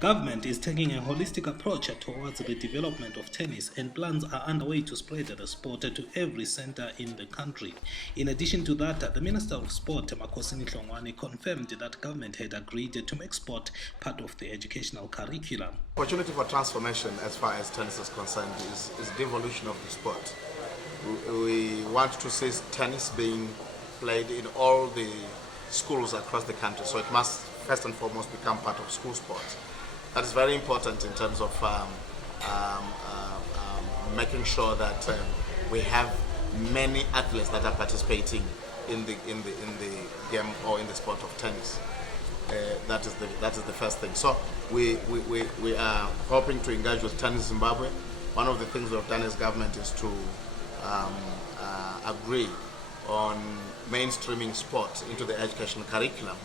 Government is taking a holistic approach towards the development of tennis, and plans are underway to spread the sport to every center in the country. In addition to that, the Minister of Sport, Makosini Hlongwane, confirmed that government had agreed to make sport part of the educational curriculum. Opportunity for transformation as far as tennis is concerned is devolution of the sport. We want to see tennis being played in all the schools across the country, so it must first and foremost become part of school sports. That is very important in terms of making sure that we have many athletes that are participating in the game or in the sport of tennis. That is the first thing. So we are hoping to engage with Tennis Zimbabwe. One of the things we've done as government is to agree on mainstreaming sport into the educational curriculum,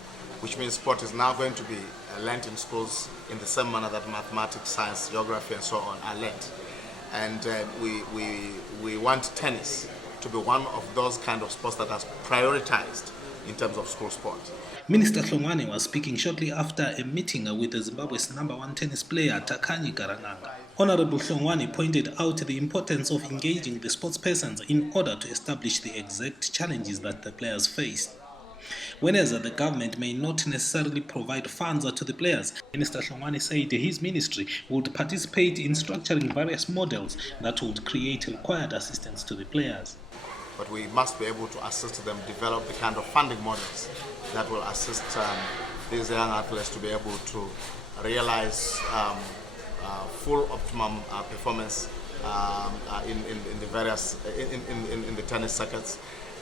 which means sport is now going to be learnt in schools in the same manner that mathematics, science, geography and so on are learnt. And we want tennis to be one of those kind of sports that are prioritized in terms of school sport. Minister Hlongwane was speaking shortly after a meeting with the Zimbabwe's #1 tennis player Takanyi Garanganga. Honorable Hlongwane pointed out the importance of engaging the sportspersons in order to establish the exact challenges that the players face. Whereas the government may not necessarily provide funds to the players, Minister Hlongwane said his ministry would participate in structuring various models that would create required assistance to the players. But we must be able to assist them develop the kind of funding models that will assist these young athletes to be able to realize full optimum performance in the various in the tennis circuits,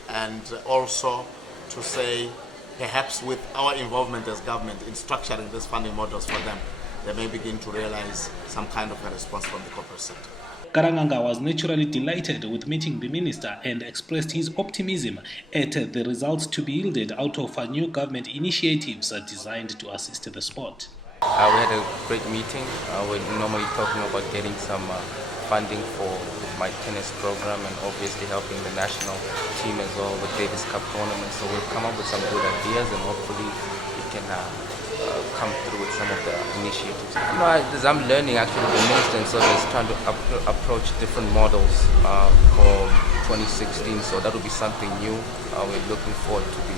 and also to say perhaps with our involvement as government in structuring these funding models for them, they may begin to realize some kind of a response from the corporate sector. Garanganga was naturally delighted with meeting the minister and expressed his optimism at the results to be yielded out of new government initiatives designed to assist the sport. We had a great meeting. We're normally talking about getting some funding for my tennis program and obviously helping the national team as well with Davis Cup tournament. So we've come up with some good ideas and hopefully we can come through with some of the initiatives. As I'm learning, actually, the minister and so is trying to approach different models for 2016. So that will be something new. We're looking forward to be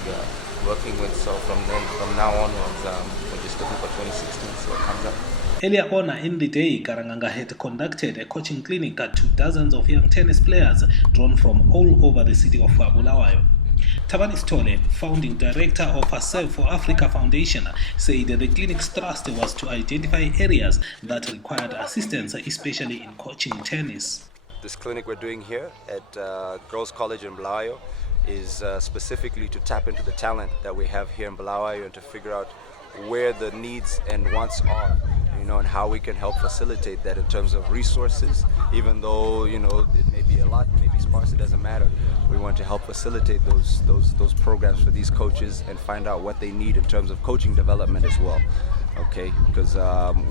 working with. So from now onwards, we're just looking for 2016. So it comes up. Earlier on in the day, Garanganga had conducted a coaching clinic to dozens of young tennis players drawn from all over the city of Bulawayo. Thabani Sithole, founding director of Serve for Africa Foundation, said the clinic's thrust was to identify areas that required assistance, especially in coaching tennis. This clinic we're doing here at Girls College in Bulawayo is specifically to tap into the talent that we have here in Bulawayo and to figure out where the needs and wants are, and how we can help facilitate that in terms of resources. Even though, it may be a lot, maybe sparse, it doesn't matter. We want to help facilitate those programs for these coaches and find out what they need in terms of coaching development as well. Okay, because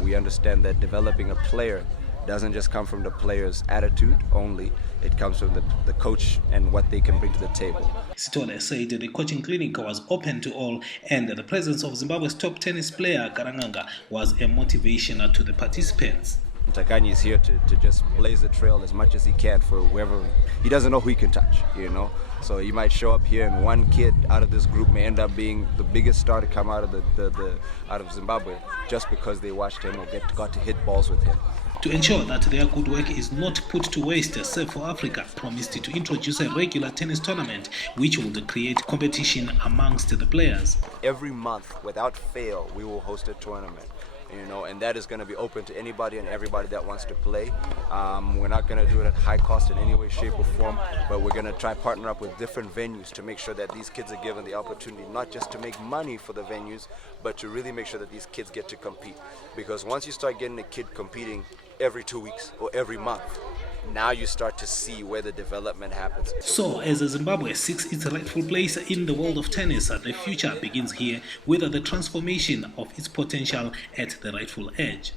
we understand that developing a player doesn't just come from the player's attitude only, it comes from the coach and what they can bring to the table. Sithole said the coaching clinic was open to all and the presence of Zimbabwe's top tennis player Garanganga was a motivation to the participants. Takanyi is here to just blaze the trail as much as he can for whoever. He doesn't know who he can touch, So he might show up here and one kid out of this group may end up being the biggest star to come out of out of Zimbabwe just because they watched him or got to hit balls with him. To ensure that their good work is not put to waste, Serve for Africa promised to introduce a regular tennis tournament which would create competition amongst the players. Every month, without fail, we will host a tournament. And that is going to be open to anybody and everybody that wants to play. We're not going to do it at high cost in any way, shape or form, but we're going to try partner up with different venues to make sure that these kids are given the opportunity not just to make money for the venues, but to really make sure that these kids get to compete. Because once you start getting a kid competing every 2 weeks or every month, now you start to see where the development happens. So, as Zimbabwe seeks its rightful place in the world of tennis, the future begins here with the transformation of its potential at the rightful edge.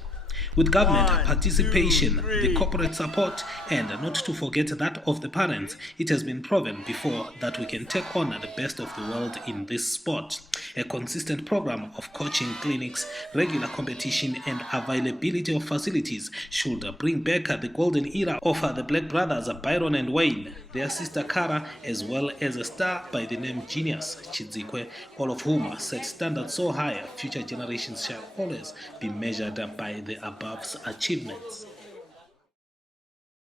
With government participation, the corporate support, and not to forget that of the parents, it has been proven before that we can take on the best of the world in this sport. A consistent program of coaching clinics, regular competition, and availability of facilities should bring back the golden era of the Black brothers Byron and Wayne, their sister Kara, as well as a star by the name Genius Chidzikwe, all of whom set standards so high future generations shall always be measured by the above's achievements.